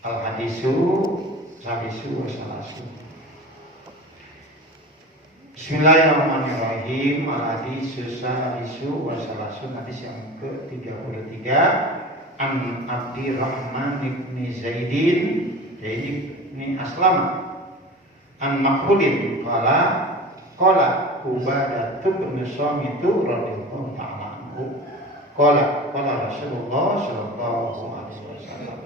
Al-hadisu sabisu wasalasu. Bismillahirrahmanirrahim. Al-hadisu sabisu wasalasu. Hadis yang ke-33. An Abdirrahman ibn Zaidin ibn Aslam an Makhulin qala Ubadah bin Samit radhiyallahu ta'ala anhu qala Rasulullah sallallahu alaihi wasallam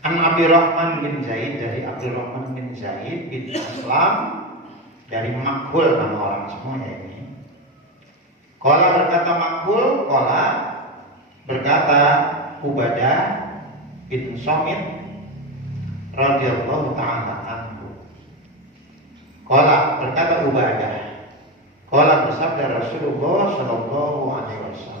An Abdirrahman bin Zaid, dari Abdirrahman bin Zaid bin Aslam, dari Makhul, nama orang semua ya ini. Qala berkata Makhul, qala berkata Ubadah bin Samit radhiyallahu ta'ala anhu. Qala berkata Ubadah, qala bersabda Rasulullah sallallahu alaihi wasallam,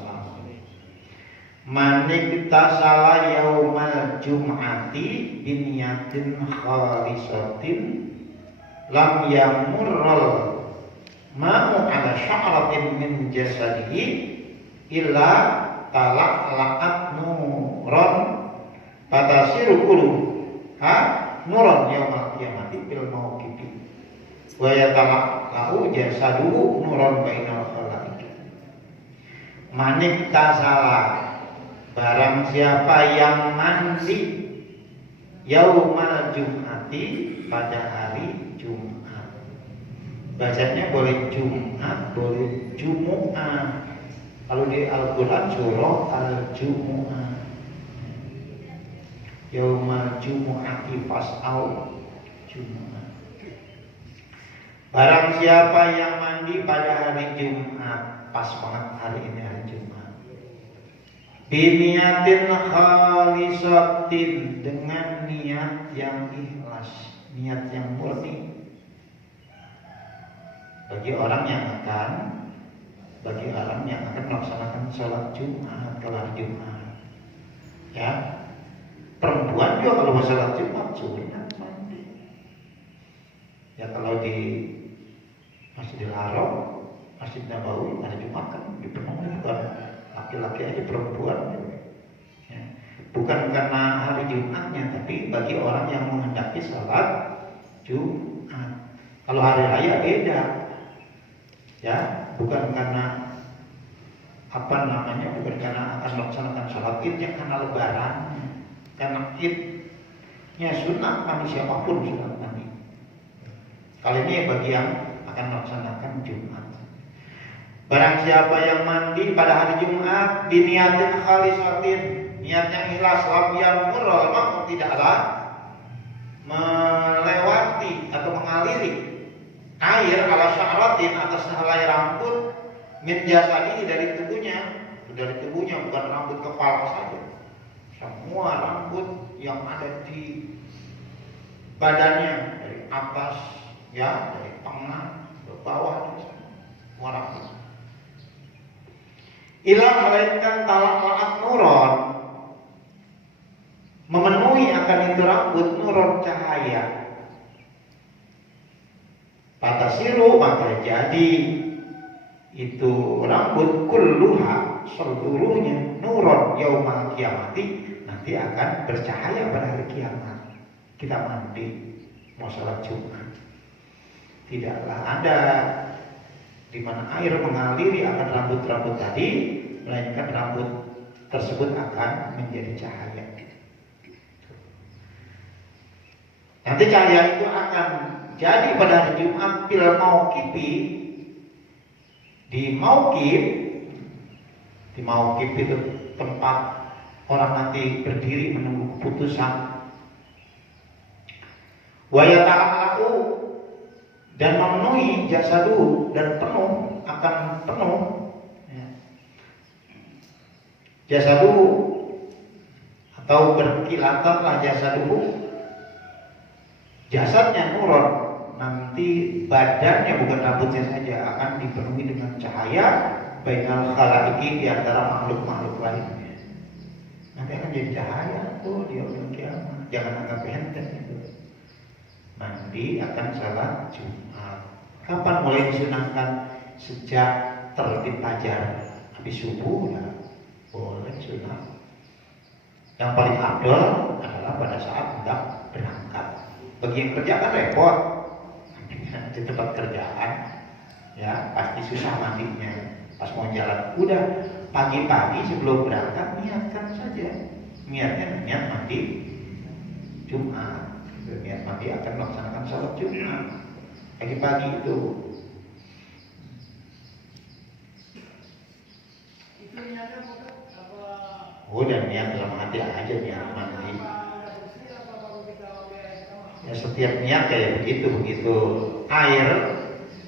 Manik tasala yaumal jum'ati biniyatin khalisatin lam yamurral ma'u ala sya'ratin min jasadihi illa tala'la'at nuran fatasiru nuran yaumal qiyamati bil mawqifi wa yatala'lahu jasaduhu nuran bainal khalaiqi. Manik tasala, barang siapa yang mandi yaumal jum'ati, pada hari Jumat. Bacanya boleh Jumat, boleh Jumu'ah. Kalau di Al-Quran surah Al-Jumu'ah, yaumal jumu'ati fas'au Jumu'ah. Barang siapa yang mandi pada hari Jumat, pas banget hari ini hari Jumat, biniyatin khalisatin, dengan niat yang ikhlas, niat yang murni. Bagi orang yang akan melaksanakan sholat Jumat, kelar Jumat, ya. Perempuan juga kalau mau sholat Jumat sunat mandi. Ya kalau di Masjidil Haram, Masjid Nabawi hari Jumat kan dipenuhi bukan laki-laki aja, perempuan ya. Bukan karena hari Jumatnya, tapi bagi orang yang menghendaki sholat Jumat. Kalau hari raya beda ya, bukan karena bukan karena akan melaksanakan sholat Idnya, karena lebaran, karena Idnya sunat mandi, siapapun sunat mandi. Kali ini bagi yang akan melaksanakan Jumat. Barang siapa yang mandi pada hari Jumat biniyatin khalisatin, niatnya ikhlas, lam yamurral ma'u, tidaklah melewati atau mengaliri air ala sya'ratin, atas helai rambut, min jasadi, dari tubuhnya, bukan rambut kepala saja, semua rambut yang ada di badannya, dari atas ya, dari tengah ke bawah, semua rambut. Ilah melainkan tala'at nuron, memenuhi akan itu rambut nuron, cahaya. Patasiru, maka jadi itu rambut kulluha, seluruhnya nuron yaumal qiyamati, nanti akan bercahaya pada hari kiamat. Kita mandi mau sholat Jumat, tidaklah ada di mana air mengaliri akan rambut-rambut tadi, melainkan rambut tersebut akan menjadi cahaya. Nanti cahaya itu akan jadi pada hari Jumat bil mauqifi, di mauqif itu tempat orang nanti berdiri menunggu keputusan. Wa yata'allahu, dan memenuhi jasadu, dan akan penuh ya. Jasadu atau berkilatanlah jasadu, jasadnya nuron, nanti badannya bukan rambutnya saja akan dipenuhi dengan cahaya, bainal khalaiqi, di antara makhluk-makhluk lainnya. Nanti akan jadi cahaya tuh di yaumul kiamat. Jangan anggap enteng itu. Mandi akan salat Jumat. Kapan mulai disunahkan? Sejak terbit fajar, habis subuh ya boleh sunat. Yang paling afdol adalah pada saat hendak berangkat. Bagi yang kerja kan repot di tempat kerjaan, ya pasti susah mandinya. Pas mau jalan, udah pagi-pagi sebelum berangkat niatkan saja, niat mandi Jumat, niat mandi akan melaksanakan sholat Jumat pagi-pagi itu. Udah niat dalam hati aja, niat mandi. Ya setiap niat kayak begitu air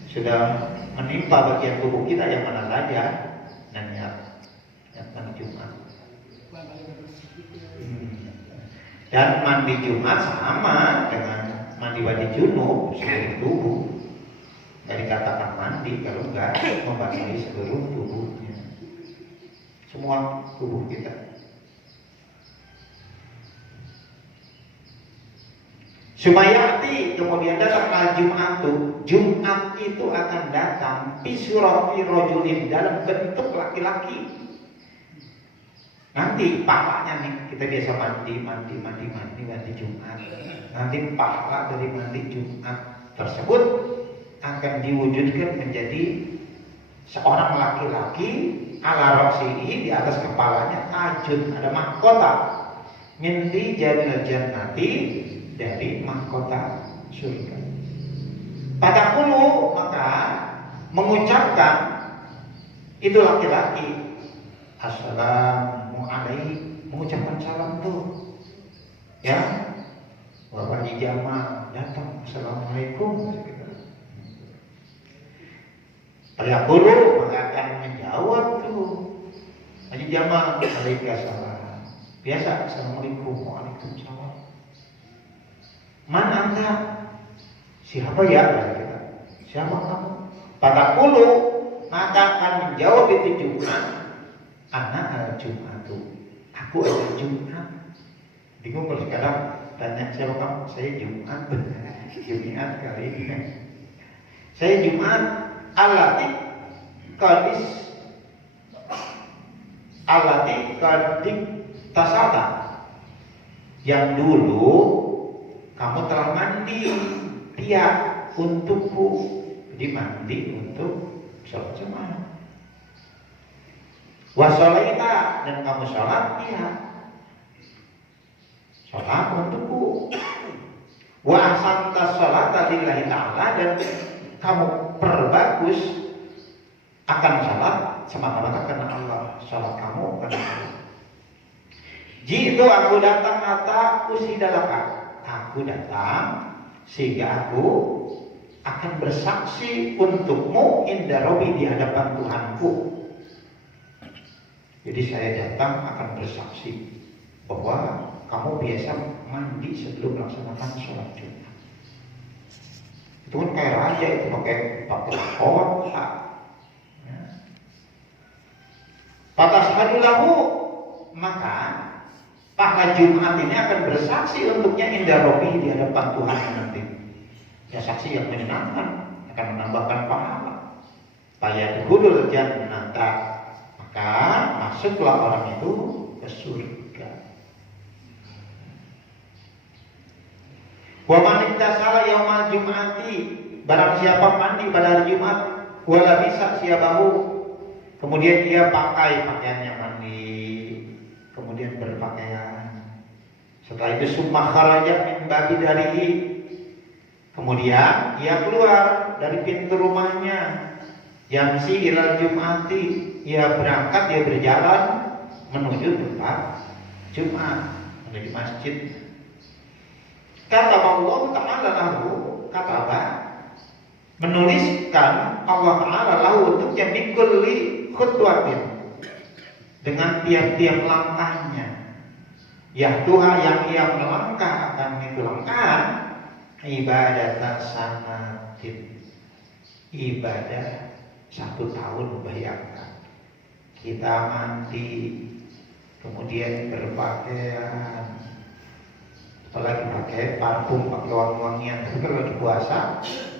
sudah menimpa bagian tubuh kita yang mana saja, dan niat mandi Jumat. Dan mandi Jumat sama dengan mandi junub seluruh tubuh. Nggak dikatakan mandi kalau nggak membasahi seluruh tubuhnya, semua tubuh kita. Sumayati, kemudian datang al-Jumat itu akan datang bisurati rojulin, dalam bentuk laki-laki. Nanti pahalanya nih, kita biasa mandi Jumat. Nanti pahala dari mandi Jumat tersebut akan diwujudkan menjadi seorang laki-laki ala roksihi, di atas kepalanya ajun, ada mahkota minti jadil jannati, dari mahkota surga. Pada puluh maka mengucapkan itu laki-laki, assalamualaikum, mengucapkan salam tuh, ya. Bapak Jama datang, assalamualaikum. Pada puluh maka akan menjawab tuh Haji Jama, waalaikumsalam. Biasa, assalamualaikum, waalaikumsalam. Man anda? Siapa ya? Siapa kamu? Pada puluh maka akan menjawab itu Jumat, anak al-Jumatu, aku adalah Jumat. Bingung kalau sekarang tanya siapa kamu? Saya Jumat. Jumat kali ini. Saya Jumat. Alati kadis tasata, yang dulu kamu telah mandi dia untukku. Jadi mandi untuk sholat jemaah. Wasolaita, dan kamu sholat dia sholat untukku. Wa ahsanta sholata lillahi ta'ala, dan kamu perbagus akan sholat semata-mata karena Allah. Sholat kamu karena Allah. Jitu aku datang mata usidalaka, aku datang sehingga aku akan bersaksi untukmu inda Rabbi, di hadapan Tuhanku. Jadi saya datang akan bersaksi bahwa kamu biasa mandi sebelum melaksanakan sholat Jumat. Itu kan kayak raja, itu pakai kota. Ya. Fatashhadulahu, maka pahala Jumat ini akan bersaksi untuknya indah Rabbi, di hadapan Tuhan nanti. Ya, saksi yang menyenangkan, akan menambahkan pahala. Fayadkhulul jannata, maka masuklah orang itu ke surga. Wa man iktasala yaumal jum'ati, barang siapa mandi pada hari Jumat, wala bisa siabahu, kemudian dia pakai pakaiannya mandi, kemudian berpakaian. Setelah itu summa kharaja min babi darihi, kemudian ia keluar dari pintu rumahnya, yamsi ilal jum'ati, ia berangkat, dia berjalan menuju tempat Jumat, menuju masjid. Kata Allah Ta'ala lahu, kata apa? Menuliskan Allah Ta'ala lahu untuknya bikulli khutwatin, dengan tiap-tiap langkahnya. Ya Tuhan yang ia melangkah akan itu langkah ibadah sanatin, ibadah 1 tahun. Bayangkan kita mandi, kemudian berpakaian, apalagi pakai parfum, pakai wangi-wangian. Tapi kalau lagi puasa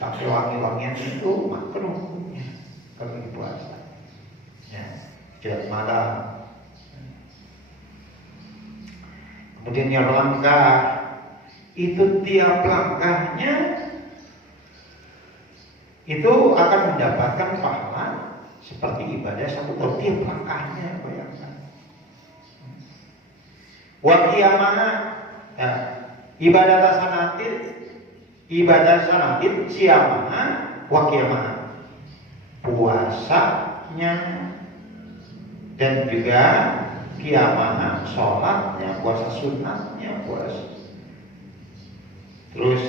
pakai wangi-wangian itu makruh kalau lagi puasa. Ya, jual malam. kemudian dia melangkah, itu tiap langkahnya itu akan mendapatkan pahala seperti ibadah satu tahun. Tiap langkahnya, bayangkan. Wa qiyamah, ibadah sanatin siyamah wa qiyamah, puasanya dan juga qiyamah, sholatnya, puasa sunatnya, terus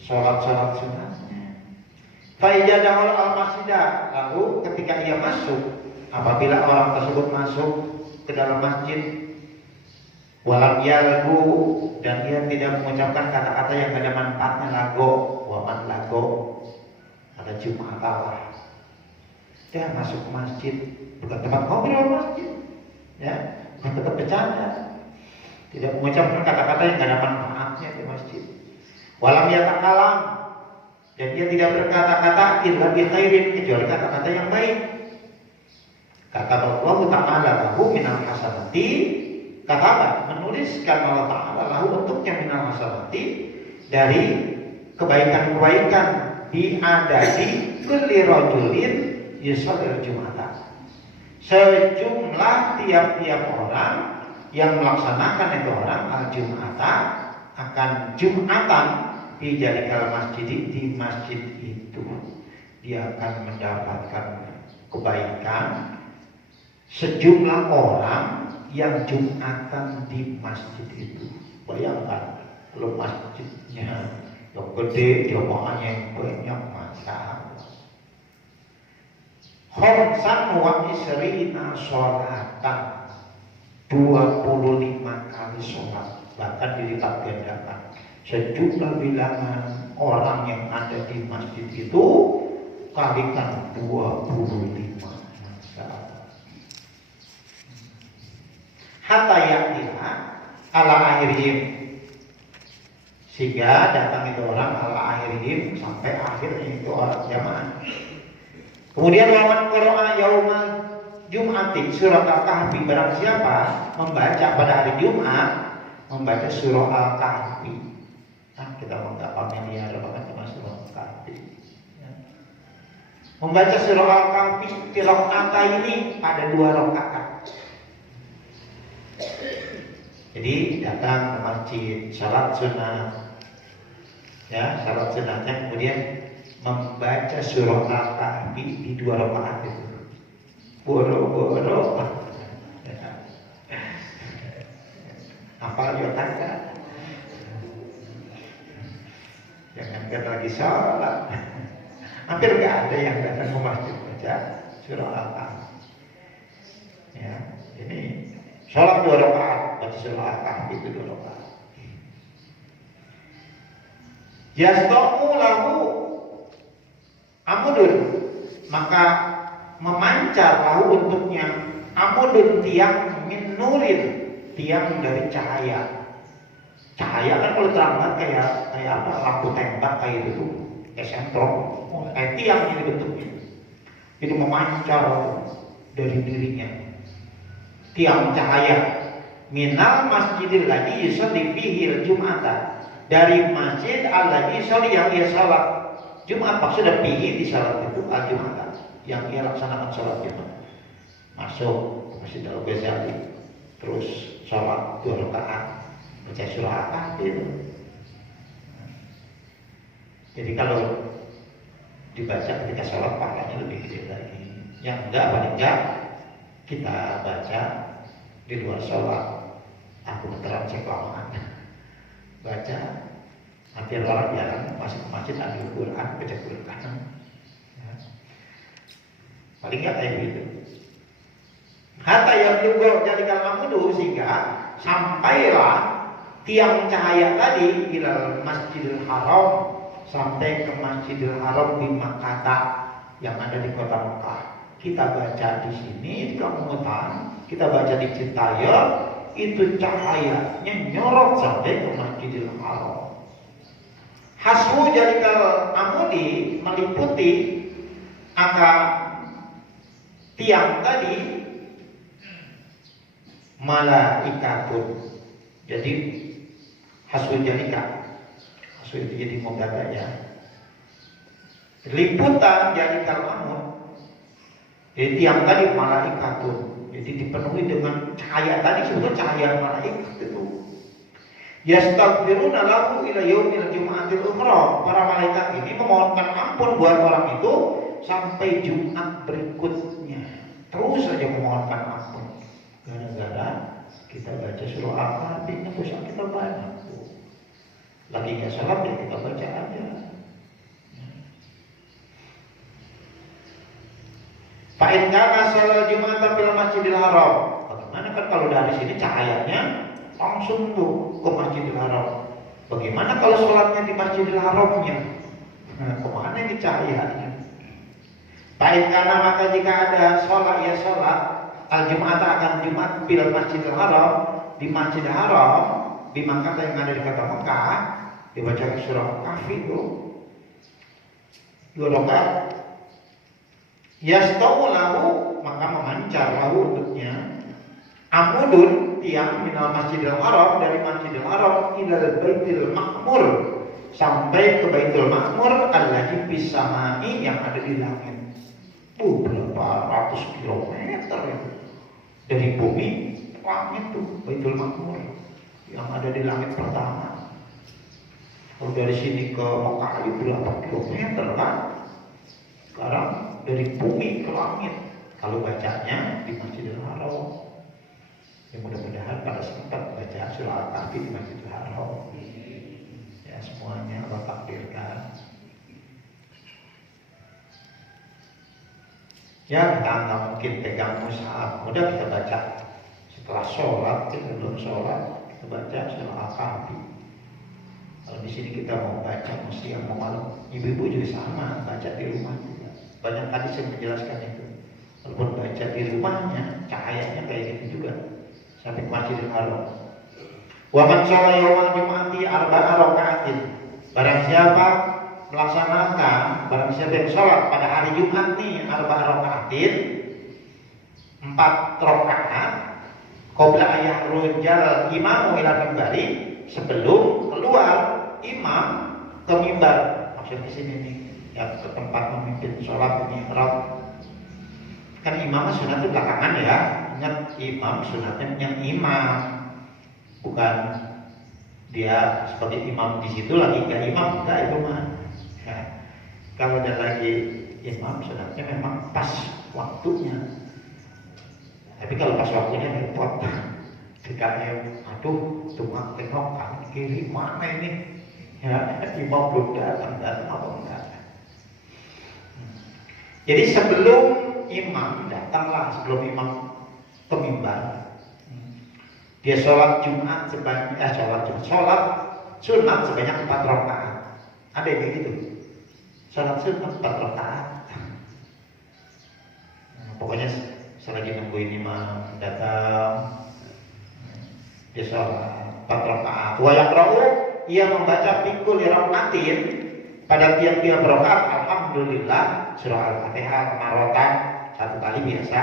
sholat sunatnya. Faijadahul al-masjidah, lalu ketika ia masuk, apabila orang tersebut masuk ke dalam masjid, walam yalgu, dan ia tidak mengucapkan kata-kata yang ada manfaatnya, lago, waman lago, ada jum'atalah. Dia masuk ke masjid, bukan tempat ngobrol masjid, ya, bukan tempat bercanda, tidak mengucapkan kata-kata yang ada manfaatnya di masjid. Walam yatakalam, dan dia tidak berkata-kata illa bi khairin, kecuali kata-kata yang baik. Kata Allah Ta'ala lahu minal hasanati, kata menuliskan Allah Ta'ala lahu untuknya minal hasanati, dari kebaikan-kebaikan, bi'adadi kulli rajulin yusallir jum'atan, sejumlah tiap-tiap orang yang melaksanakan itu orang al-jum'ata, akan jum'atan di jalikal masjid, di masjid itu dia akan mendapatkan kebaikan sejumlah orang yang jumatan di masjid itu. Bayangkan kalau masjidnya yang gede, jamaahnya yang banyak, masalah. Khamsan wa isrina sholatan, 25 kali sholat, bahkan dilipat gandakan. Sejumlah bilangan orang yang ada di masjid itu kalikan 25. Hatta ya'tiha ala akhirihim, sehingga datang itu orang ala akhirihim, sampai akhirnya itu orang jamaah. Kemudian waman qara'a yaumal jum'ati surat al-kahfi, barang siapa membaca pada hari Jumat membaca surah al-kahfi. Nah, kita enggak familiar banget sama surah al-kahfi. Ya. Membaca surah al-kahfi qira'ata ini pada 2 rakaat. Jadi datang ke masjid, salat sunat, ya, salat sunatnya, kemudian membaca surah al-kahfi di 2 rakaat itu. Boro-boro. Hafal ya kan? Jangan kan lagi sholat. Hampir nggak ada yang datang ke masjid baca surah al-kahfi. Ya, ini sholat 2 rakaat, baca surah al-kahfi itu 2 rakaat. Yastamu lahu amudun, maka memancar lahu untuknya amudun, tiang min nurin, tiang dari cahaya. Cahaya kan kalau terang banget kayak apa, lampu tembak kayak itu tuh, kayak sentrum, kayak tiang ini bentuknya. Jadi memancar dari dirinya, tiang cahaya. Minal masjidil ladzi yusalli fihi al-jum'ata, dari masjid alladzi yusalli yang ia salat Jumat, maksudnya fihi di salat itu al-jum'ata, yang ia laksanakan salat Jumat. Masuk Masjid Al-Ghazali, terus salat 2 rakaat, baca surah al-kahfi itu. Jadi kalau dibaca ketika sholat pahalanya lebih gede lagi. Yang enggak, paling enggak kita baca di luar sholat. Aku beneran kelamaan baca, hampir orang jarang masuk ke masjid ambil Quran, baca Quran. Ya. Paling enggak kayak gitu. Hatta yang juga jadikan mamudu, sehingga sampailah tiang cahaya tadi ilal Masjidil Haram, sampai ke Masjidil Haram di Makkah yang ada di kota Mekah. Kita baca di sini di Kamungutan, kita baca di Citayam, itu cahayanya nyorot sampai ke Masjidil Haram. Hasbu jalikal amudi, meliputi angka tiang tadi, malaikatun, Jadi haswil jalika, haswil itu jadi mubtada ya. Liputan jalikal amur. Jadi tiang tadi malaikatun. Jadi dipenuhi dengan cahaya tadi, sebetulnya cahaya malaikat itu. Yastaghfiruna lahu ila yaumil jum'atil ukhra. Para malaikat ini memohonkan ampun buat orang itu sampai Jumat berikutnya. Terus saja memohonkan ampun. Gara-gara kita baca surah Al-Kahfi, dosa kita banyak tuh. Lagi nggak salat ya kita baca aja. Fa'in kana shalat Jumat fil Masjidil Haram. Bagaimana kan kalau dari sini cahayanya langsung tuh ke Masjidil Haram. Bagaimana kalau sholatnya di Masjidil Haramnya? Nah, kemana ini cahayanya? Fa'in kana, maka jika ada sholat ya sholat al-Jum'at akan Jumat fil Masjidil Haram, di Masjidil Haram di Makkah yang ada di kota Mekah, dibaca surah Kahfi itu 2 rakaat. Yastau lahu, maka memancar lahu untuknya amudun tiang minal Masjidil Haram, dari Masjidil Haram ilal Baitil Ma'mur, sampai ke Baitul Ma'mur allazi fis samai, yang ada di langit. Berapa ratus kilometer itu dari bumi ke langit tuh Baitul Ma'mur yang ada di langit pertama. Kalau dari sini ke Mekah itu berapa kilometer kan? Sekarang dari bumi ke langit. Kalau bacanya di Masjidil Haram. Ya mudah-mudahan pada sempat baca surah Al-Kahfi di Masjidil Haram. Ya semuanya Allah takdirkan. Ya kita nggak mungkin pegang mushaf, mudah kita baca. Setelah sholat, kita belum sholat, kita baca surah Al-Kahfi. Kalau di sini kita mau baca mesti yang mau malam, ibu-ibu juga sama, baca di rumah juga. Banyak tadi saya menjelaskan itu. Walaupun baca di rumahnya, cahayanya kayak gitu juga. Sampai ke Masjidil Haram. Wa man shalla yaumal jum'ati arba'a raka'atin. Barang siapa melaksanakan, barang siapa yang sholat pada hari Jumat nih arba'a raka'atin, 4 rakaat, qabla ayyakhrujal imamu ila minbari, sebelum keluar imam ke mimbar. Maksudnya di sini nih, ya ke tempat memimpin sholat ini ihram. Kan imam sunat itu belakangan ya. Ingat imam sunatnya yang imam, bukan dia sebagai imam di situ lagi gak imam, enggak itu mah. Ya. Kalau ada lagi imam sunatnya memang pas waktunya. Tapi kalau pas waktunya repot. DKM, aduh, cuma tengok kanan kiri mana ini? Ya, imam belum datang apa enggak? Jadi sebelum imam datanglah, sebelum imam ke mimbar, dia sholat Jumat sebanyak sholat sunat sebanyak 4 rakaat. Ada yang kayak gitu, sholat sunat 4 rakaat. Pokoknya selagi nungguin imam datang, dia sholat 4 rakaat. Wa yaqra'u, ia membaca pikul rakaatin, pada tiap-tiap rakaat alhamdulillah surah Al-Fatihah maratan 1 kali biasa.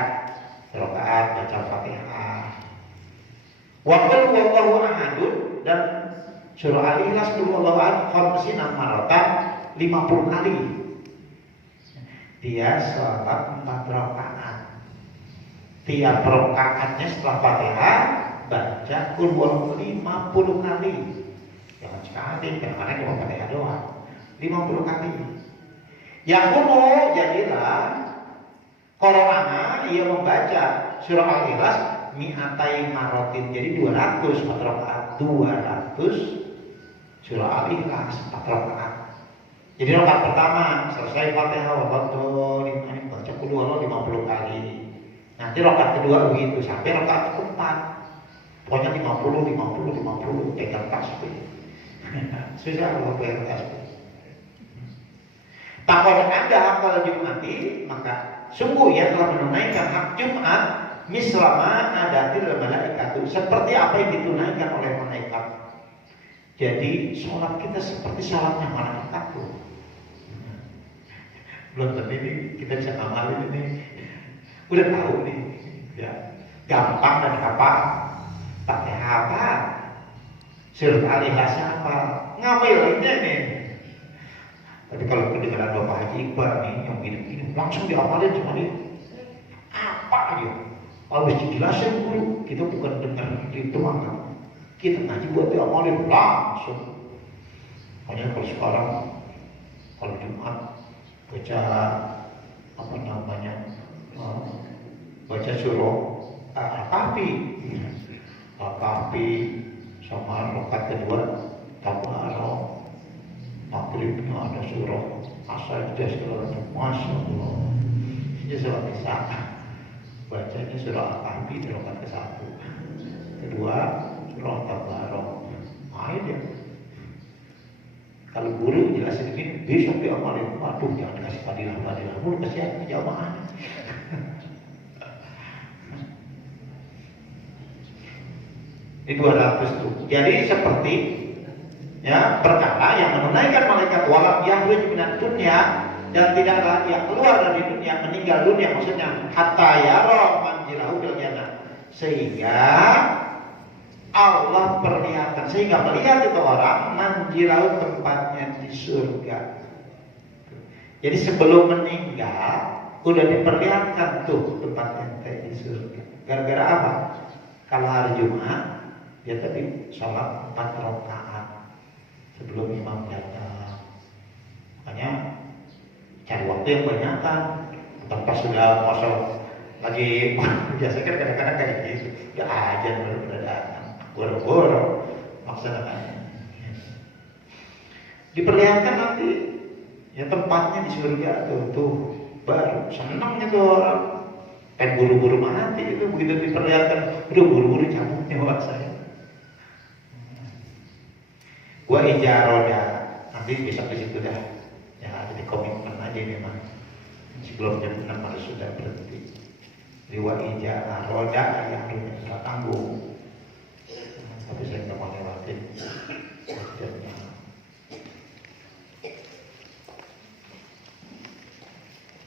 Rakaat baca Fatihah. Wa qul huwallahu ahadun, dan surah Al-Ikhlas qul huwallahu ahad khamsina maratan 50 kali. Dia sholat 4 rakaat. Tiap rakaatnya setelah Fatihah baca qul huwallahu 50 kali. Jangan sekali, kadang-kadang cuma Fatihah doang. 50 kali. Yang kuno jadilah Qur'ana, ia membaca surah Al-Ikhlas mi'atai marotin, jadi 200 4 rakaat, 200 surah Al-Ikhlas 4 rakaat. Jadi rakaat pertama selesai Fatihah wa ini baca qul huwallahu 50 kali. Nanti rakaat kedua begitu sampai rakaat keempat. Pokoknya 50 pegang tasbih. Susah kalau pegang tasbih. Takut Anda hafal Jumati, maka sungguh ia telah menunaikan hak Jumat mislama adatil malaikatu, seperti apa yang ditunaikan oleh malaikat. Jadi sholat kita seperti sholatnya malaikat tuh. Belum tentu ini kita bisa ngamalin ini. Udah tahu nih, ya gampang dan apa? Pakai apa? Surat Al-Ikhlas siapa? Ngamilinnya nih. Tapi kalau kedengaran Bapak Haji Iqbal nih yang gini-gini langsung diapalin sama dia. Apa aja? Kalau dijelasin guru, kita bukan dengar itu maka kita ngaji buat diapalin langsung. Hanya kalau sekarang kalau Jumat baca apa namanya baca surah Al-Kahfi, Al-Kahfi sama rakaat kedua Tabarok, maghribnya ada surah As-Sajdah segala macam, masya Allah. Ini surah Nisa, bacanya surah Al-Kahfi di rakaat ke-1, kedua surah Tabarok. Main ya. Kalau guru jelasin begini, besok diamalin. Waduh, jangan kasih fadilah-fadilah dulu, kasihan jamaah. Ini 200 tuh. Jadi seperti ya perkara yang menunaikan malaikat walam yahruj minad dunya dan tidaklah yang keluar dari dunia, meninggal dunia maksudnya hatta yara manjilahu bil jannah, sehingga Allah perlihatkan, sehingga melihat itu orang manjilau tempatnya di surga. Jadi sebelum meninggal udah diperlihatkan tuh tempatnya di surga. Gara-gara apa? Kalau hari Jumat dia tadi sholat 4 rakaat sebelum imam datang. Makanya cari waktu yang banyak kan. Tanpa sudah masuk lagi biasa kan kadang-kadang kayak gitu. Ya aja baru datang. Boro-boro maksudnya diperlihatkan nanti ya tempatnya di surga tuh baru senangnya tuh orang pengen buru-buru mati itu begitu diperlihatkan udah buru-buru cabut nyawa saya. Gua ijaroda nanti besok di situ dah ya, jadi komitmen aja memang sebelum jam 6 harus sudah berhenti. Liwa ijaroda yang punya surat tanggung. Tapi saya nggak mau lewatin.